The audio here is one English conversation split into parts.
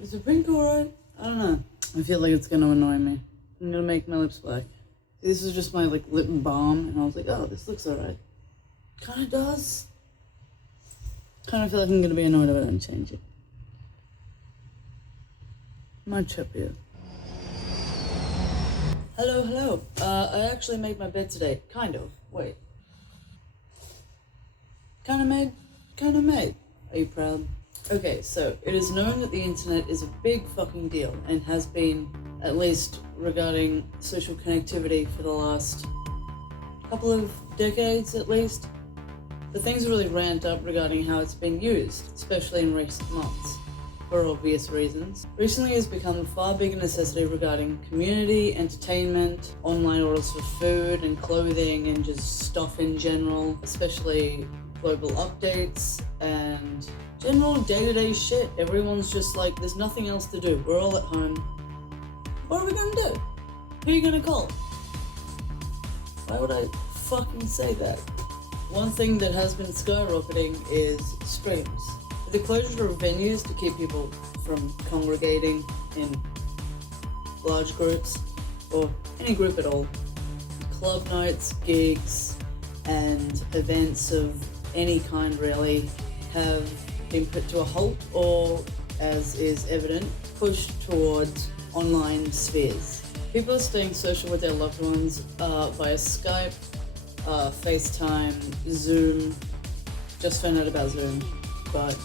Is it pink alright? I don't know. I feel like it's gonna annoy me. I'm gonna make my lips black. This was just my like lip balm, and I was like, oh, this looks alright. Kinda does. Kinda feel like I'm gonna be annoyed if I don't change it. Might chip you. Hello, hello. I actually made my bed today. Kind of. Wait. Kinda made. Are you proud? Okay, so it is known that the internet is a big fucking deal and has been, at least regarding social connectivity, for the last couple of decades at least. But things really ramped up regarding how it's been used, especially in recent months, for obvious reasons. Recently it's become a far bigger necessity regarding community, entertainment, online orders for food and clothing and just stuff in general, especially global updates and general day-to-day shit. Everyone's just like, there's nothing else to do. We're all at home. What are we gonna do? Who are you gonna call? Why would I fucking say that? One thing that has been skyrocketing is streams. With the closure of venues to keep people from congregating in large groups, or any group at all, club nights, gigs, and events of any kind really have been put to a halt, or, as is evident, pushed towards online spheres. People are staying social with their loved ones via Skype, FaceTime, Zoom. Just found out about Zoom, but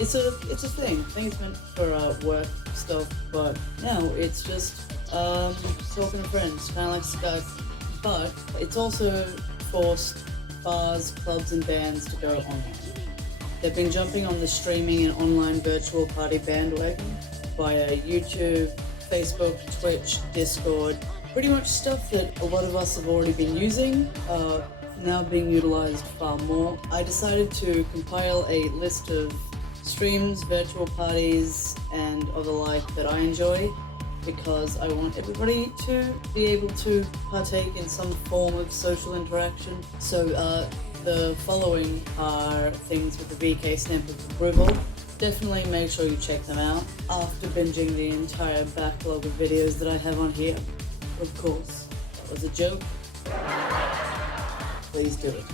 it's a thing. I think it's meant for work stuff, but now it's just talking to friends, kind of like Skype. But it's also forced bars, clubs, and bands to go online. They've been jumping on the streaming and online virtual party bandwagon via YouTube, Facebook, Twitch, Discord. Pretty much stuff that a lot of us have already been using, now being utilized far more. I decided to compile a list of streams, virtual parties, and of the like that I enjoy, because I want everybody to be able to partake in some form of social interaction. So the following are things with the VK stamp of approval. Definitely make sure you check them out after binging the entire backlog of videos that I have on here. Of course, that was a joke. Please do it.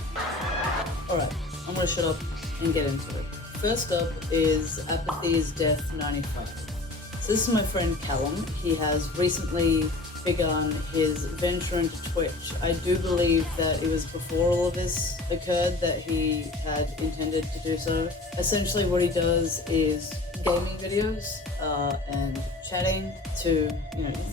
Alright, I'm gonna shut up and get into it. First up is Apathy is Death 95. So this is my friend Callum. He has recently begun his venture into Twitch. I do believe that it was before all of this occurred that he had intended to do so. Essentially what he does is gaming videos and chatting to,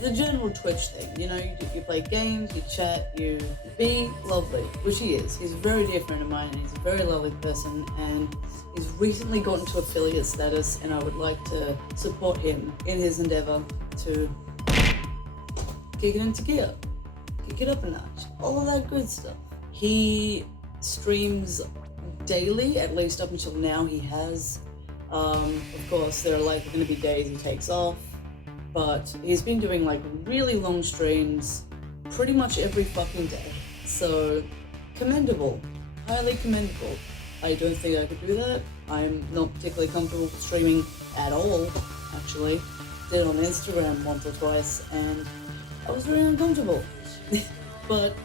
the general Twitch thing. You play games, you chat, you be lovely, which he is. He's a very dear friend of mine and he's a very lovely person, and he's recently gotten to affiliate status, and I would like to support him in his endeavor to kick it into gear, kick it up a notch, all of that good stuff. He streams daily, at least up until now he has. Of course, there are going to be days he takes off, but he's been doing really long streams pretty much every fucking day. So, commendable, highly commendable. I don't think I could do that. I'm not particularly comfortable with streaming at all, actually. Did it on Instagram once or twice, and I was very uncomfortable. But,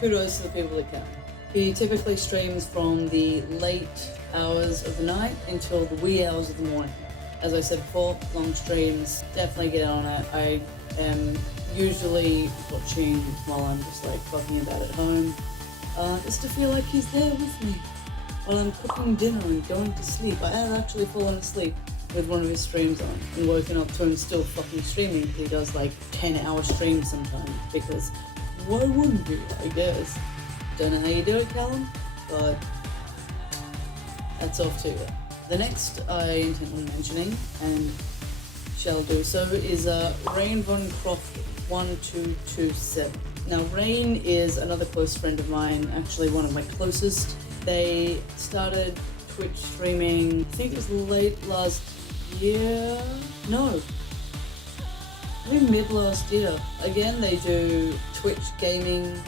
kudos to the people that can. He typically streams from the late hours of the night until the wee hours of the morning. As I said before, long streams, definitely get on it. I am usually watching while I'm just fucking about at home, just to feel like he's there with me while I'm cooking dinner and going to sleep. I have actually fallen asleep with one of his streams on and woken up to him still fucking streaming. He does 10-hour streams sometimes, because why wouldn't you, I guess. Don't know how you do it, Callum, but that's off to you. The next I intend on mentioning, and shall do so, is Rain Von Croft 1227. Now, Rain is another close friend of mine, actually one of my closest. They started Twitch streaming, I think it was late last year? No. Maybe mid last year. Again, they do Twitch gaming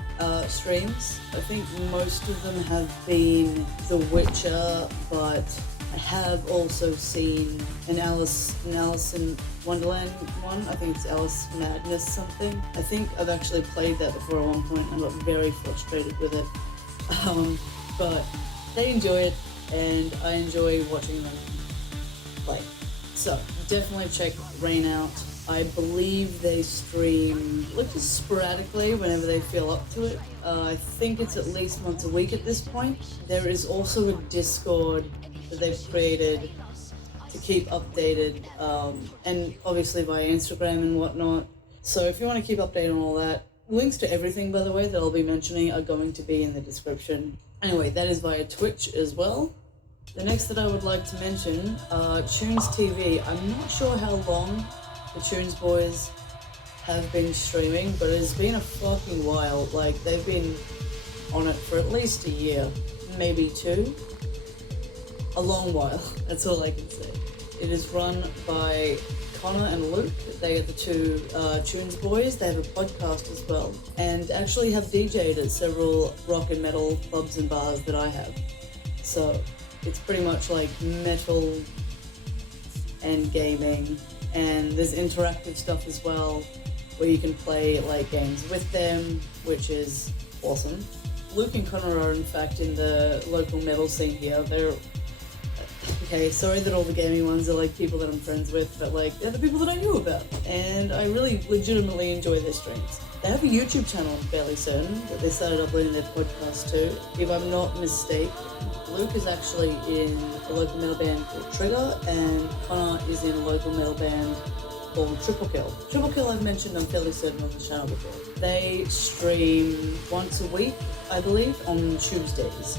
streams. I think most of them have been The Witcher, but I have also seen an Alice in Wonderland one. I think it's Alice Madness something. I think I've actually played that before at one point and got very frustrated with it. But they enjoy it, and I enjoy watching them play. So definitely check Rain out. I believe they stream just sporadically whenever they feel up to it. I think it's at least once a week at this point. There is also a Discord that they've created to keep updated, and obviously via Instagram and whatnot. So if you want to keep updated on all that, links to everything, by the way, that I'll be mentioning are going to be in the description. Anyway, that is via Twitch as well. The next that I would like to mention, Tunes TV. I'm not sure how long the Tunes Boys have been streaming, but it's been a fucking while. Like, they've been on it for at least a year, maybe two. A long while, that's all I can say. It is run by Connor and Luke. They are the two Tunes Boys. They have a podcast as well, and actually have DJ'd at several rock and metal clubs and bars that I have. So it's pretty much like metal and gaming, and there's interactive stuff as well where you can play like games with them, which is awesome. Luke and Connor are in fact in the local metal scene here. They're okay, sorry that all the gaming ones are like people that I'm friends with, but like they're the people that I knew about, and I really legitimately enjoy their streams. They have a YouTube channel, I'm fairly certain, that they started uploading their podcast too. If I'm not mistaken, Luke is actually in a local metal band called Trigger, and Connor is in a local metal band called Triple Kill. Triple Kill I've mentioned, I'm fairly certain, on the channel before. They stream once a week, I believe, on Tuesdays.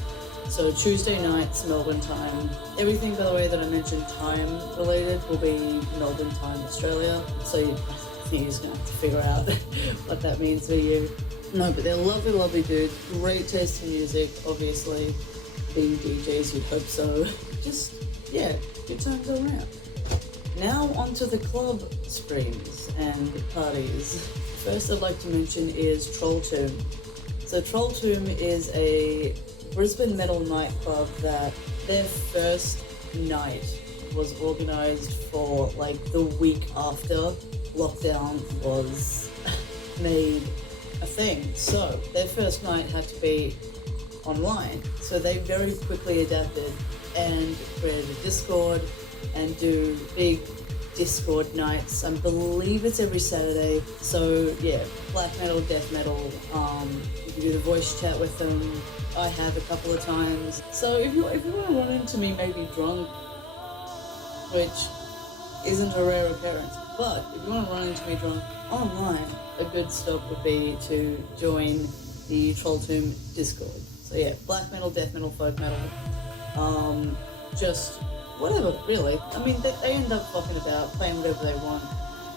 So Tuesday nights, Melbourne time. Everything, by the way, that I mentioned time related will be Melbourne time, Australia. So you're just going to have to figure out what that means for you. No, but they're lovely, lovely dudes. Great taste in music, obviously. Being DJs, you'd hope so. Just, yeah, good times all around. Now onto the club streams and parties. First I'd like to mention is Troll Tomb. So Troll Tomb is a Brisbane metal nightclub that their first night was organised for like the week after lockdown was made a thing. So their first night had to be online. So they very quickly adapted and created a Discord and do big Discord nights. I believe it's every Saturday. So yeah, black metal, death metal. You can do the voice chat with them. I have a couple of times. So if you want to run into me maybe drunk, which isn't a rare occurrence, but if you want to run into me drunk online, a good stop would be to join the Troll Tomb Discord. So yeah, black metal, death metal, folk metal, just whatever, really. I mean, they end up fucking about, playing whatever they want.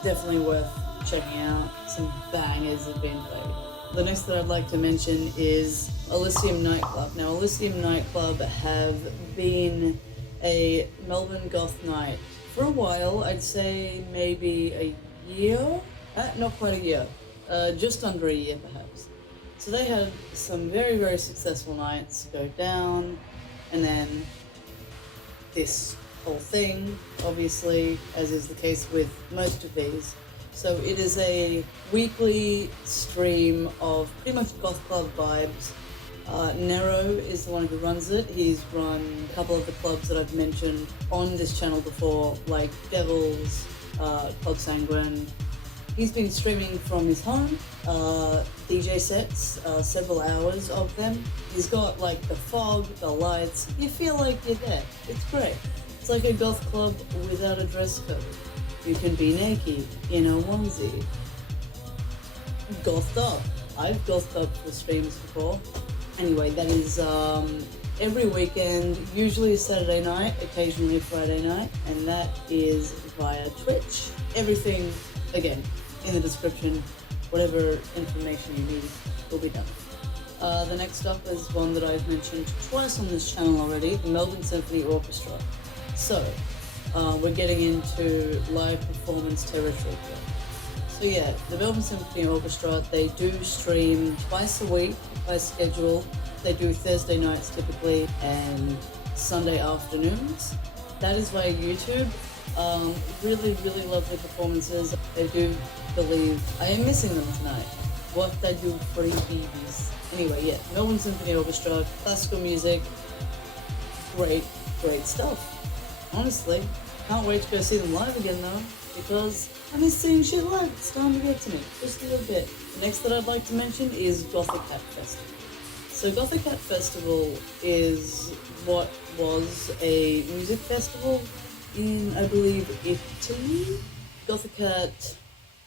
Definitely worth checking out. Some bangers have been played. The next that I'd like to mention is Elysium Nightclub. Now, Elysium Nightclub have been a Melbourne goth night for a while. I'd say maybe a year? Not quite a year. Just under a year, perhaps. So they had some very, very successful nights go down, and then this whole thing, obviously, as is the case with most of these. So it is a weekly stream of pretty much goth club vibes. Nero is the one who runs it. He's run a couple of the clubs that I've mentioned on this channel before, like Devils, Club Sanguine. He's been streaming from his home, DJ sets, several hours of them. He's got like the fog, the lights. You feel like you're there. It's great. It's like a goth club without a dress code. You can be naked in a onesie. Gothed up. I've gothed up for streams before. Anyway, that is every weekend, usually Saturday night, occasionally Friday night, and that is via Twitch. Everything, again, in the description, whatever information you need will be done. The next up is one that I've mentioned twice on this channel already, the Melbourne Symphony Orchestra. So, we're getting into live performance territory here. So yeah, the Melbourne Symphony Orchestra, they do stream twice a week by schedule. They do Thursday nights typically, and Sunday afternoons. That is via YouTube. Really, really lovely performances. I do believe I am missing them tonight. What they do for babies. Anyway, yeah, Melbourne Symphony Orchestra, classical music, great, great stuff. Honestly, can't wait to go see them live again though, because I miss seeing shit live. It's starting to get to me, just a little bit. The next that I'd like to mention is Gothic Cat Festival. So Gothic Cat Festival is what was a music festival in, I believe, Italy. Gothic Cat,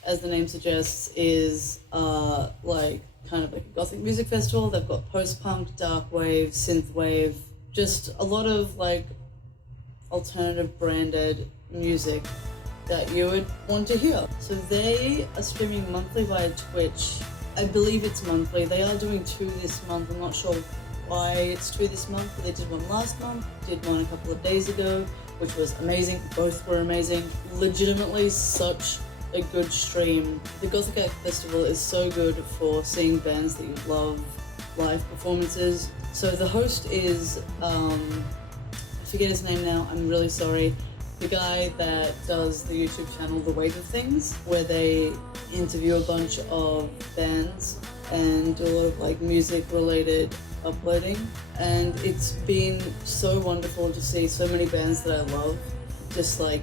as the name suggests, is like kind of like a gothic music festival. They've got post-punk, dark wave, synth wave, just a lot of like alternative branded music that you would want to hear. So they are streaming monthly via Twitch. I believe it's monthly. They are doing 2 this month. I'm not sure why it's 2 this month, but they did one last month, did one a couple of days ago, which was amazing. Both were amazing. Legitimately such a good stream. The Gothic Cat Festival is so good for seeing bands that you love, live performances. So the host is, I forget his name now, I'm really sorry. The guy that does the YouTube channel The Weight of Things, where they interview a bunch of bands and do a lot of like music related uploading. And it's been so wonderful to see so many bands that I love, just like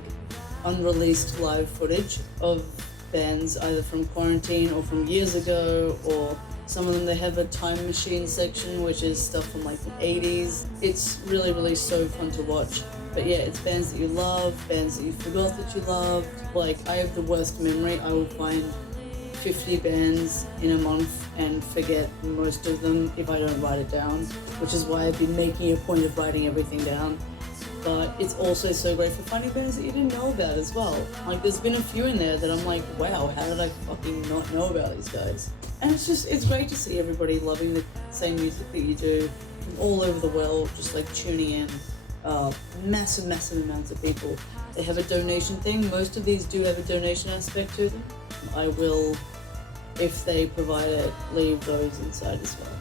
unreleased live footage of bands either from quarantine or from years ago, or some of them they have a time machine section which is stuff from like the 80s. It's really, really so fun to watch. But yeah, it's bands that you love, bands that you forgot that you loved. Like, I have the worst memory. I will find 50 bands in a month and forget most of them if I don't write it down, which is why I've been making a point of writing everything down. But it's also so great for finding bands that you didn't know about as well. Like, there's been a few in there that I'm like, wow, how did I fucking not know about these guys? And it's great to see everybody loving the same music that you do from all over the world, just like tuning in. Massive amounts of people. They have a donation thing. Most of these do have a donation aspect to them. I will, if they provide it, leave those inside as well.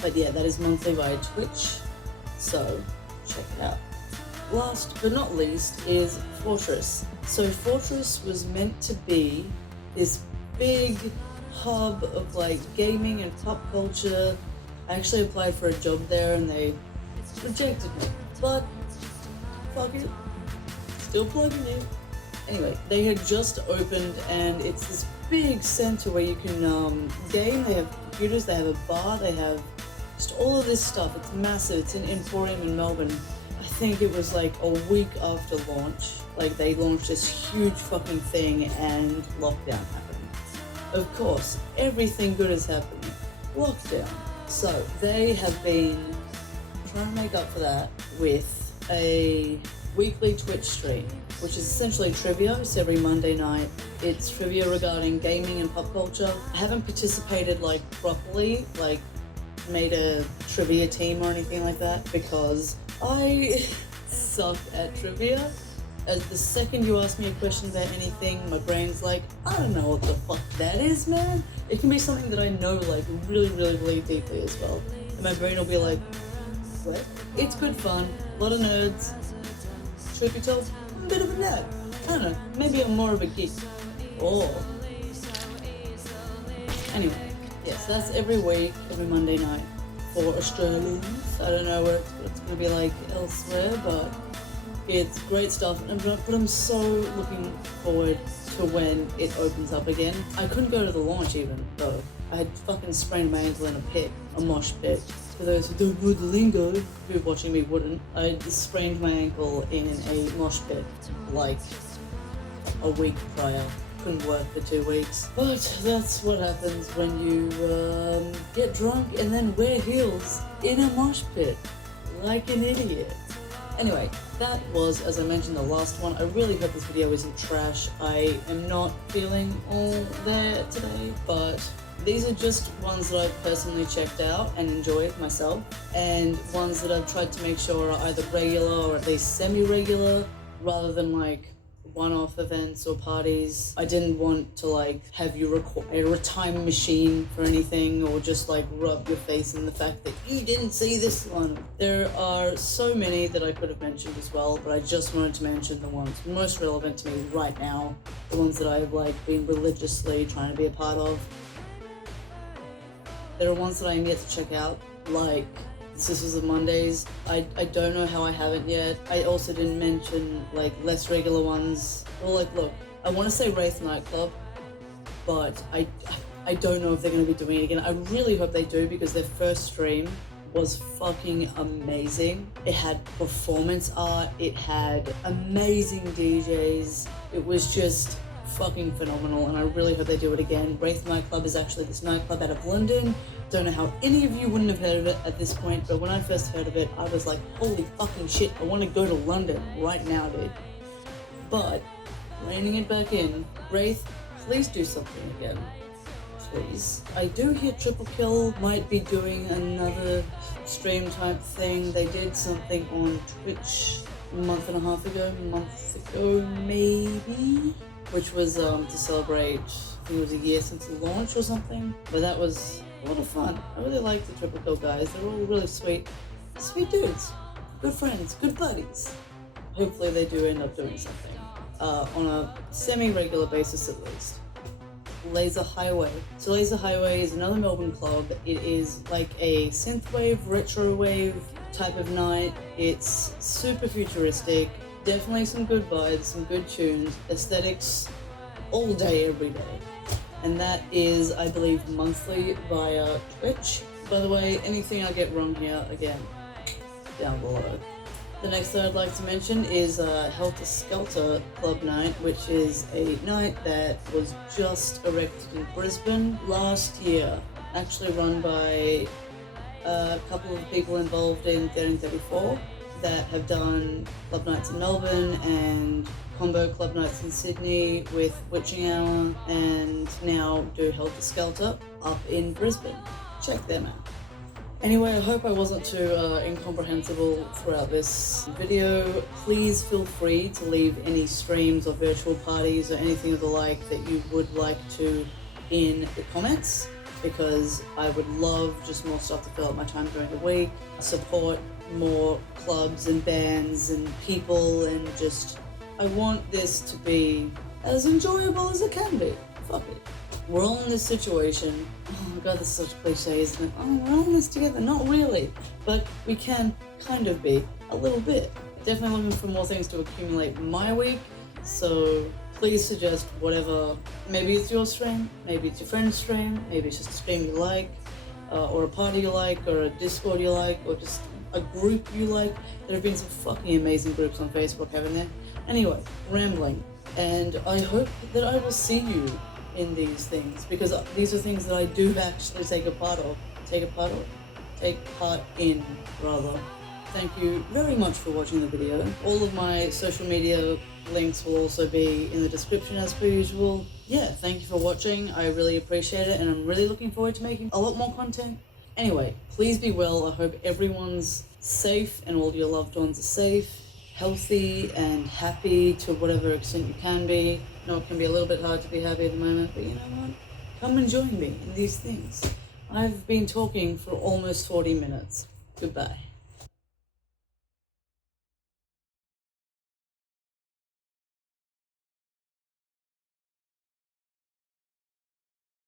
But yeah, that is monthly via Twitch, so check it out. Last but not least is Fortress. So Fortress was meant to be this big hub of like gaming and pop culture. I actually applied for a job there and they rejected me, but fuck it, still plugging in. Anyway, they had just opened and it's this big center where you can game. They have computers, they have a bar, they have just all of this stuff. It's massive. It's in Emporium in Melbourne. I think it was like a week after launch. Like, they launched this huge fucking thing and lockdown happened. Of course, everything good has happened. Lockdown. So they have been trying to make up for that with a weekly Twitch stream, which is essentially trivia. It's every Monday night. It's trivia regarding gaming and pop culture. I haven't participated like properly, like made a trivia team or anything like that, because I suck at trivia. As the second you ask me a question about anything, my brain's like, I don't know what the fuck that is, man. It can be something that I know like really, really, really deeply as well. And my brain will be like, what? It's good fun, a lot of nerds. Truth be told, I'm a bit of a nerd. I don't know, maybe I'm more of a geek. Or... Anyway, yes, that's every week, every Monday night for Australians. I don't know what it's going to be like elsewhere, but it's great stuff. But I'm so looking forward to when it opens up again. I couldn't go to the launch even, though. I had fucking sprained my ankle in a pit, a mosh pit. For those who don't know the lingo, who watching me wouldn't, I sprained my ankle in a mosh pit like a week prior. Couldn't work for 2 weeks. But that's what happens when you get drunk and then wear heels in a mosh pit, like an idiot. Anyway, that was, as I mentioned, the last one. I really hope this video isn't trash. I am not feeling all there today, but these are just ones that I've personally checked out and enjoyed myself, and ones that I've tried to make sure are either regular or at least semi-regular, rather than like one-off events or parties. I didn't want to like have you require a time machine for anything, or just like rub your face in the fact that you didn't see this one. There are so many that I could have mentioned as well, but I just wanted to mention the ones most relevant to me right now, the ones that I've like been religiously trying to be a part of. There are ones that I am yet to check out, like Sisters of Mondays. I don't know how I haven't yet. I also didn't mention like less regular ones. Well, like, look, I want to say Wraith Nightclub, but I don't know if they're going to be doing it again. I really hope they do, because their first stream was fucking amazing. It had performance art, it had amazing DJs. It was just fucking phenomenal, and I really hope they do it again. Wraith Nightclub is actually this nightclub out of London. Don't know how any of you wouldn't have heard of it at this point, but when I first heard of it, I was like, holy fucking shit, I want to go to London right now, dude. But, reining it back in, Wraith, please do something again. Please. I do hear Triple Kill might be doing another stream type thing. They did something on Twitch a month ago maybe, which was to celebrate, I think it was a year since the launch or something, but that was a lot of fun. I really like the Triple Kill guys. They're all really sweet dudes, good friends, good buddies. Hopefully they do end up doing something on a semi-regular basis at least. Laser Highway. So Laser Highway is another Melbourne club. It is like a synthwave, retrowave type of night. It's super futuristic. Definitely some good vibes, some good tunes, aesthetics all day, every day. And that is, I believe, monthly via Twitch. By the way, anything I get wrong here, again, down below. The next thing I'd like to mention is Helter Skelter Club Night, which is a night that was just erected in Brisbane last year. Actually run by a couple of people involved in 1334 that have done club nights in Melbourne and combo club nights in Sydney with Witching Hour, and now do Helter Skelter up in Brisbane. Check them out. Anyway, I hope I wasn't too incomprehensible throughout this video. Please feel free to leave any streams or virtual parties or anything of the like that you would like to in the comments, because I would love just more stuff to fill up my time during the week, support more clubs and bands and people, and just, I want this to be as enjoyable as it can be. Fuck it. We're all in this situation. Oh god, this is such a cliche, isn't it? Oh, we're all in this together. Not really, but we can kind of be a little bit. Definitely looking for more things to accumulate my week, so please suggest whatever. Maybe it's your stream, maybe it's your friend's stream, maybe it's just a stream you like, or a party you like, or a Discord you like, or just a group you like. There have been some fucking amazing groups on Facebook, haven't there? Anyway, rambling, and I hope that I will see you in these things, because these are things that I do actually take part in, rather. Thank you very much for watching the video. All of my social media links will also be in the description as per usual. Yeah, thank you for watching. I really appreciate it, and I'm really looking forward to making a lot more content. Anyway, please be well. I hope everyone's safe and all your loved ones are safe, healthy and happy to whatever extent you can be. I know it can be a little bit hard to be happy at the moment, but you know what? Come and join me in these things. I've been talking for almost 40 minutes. Goodbye.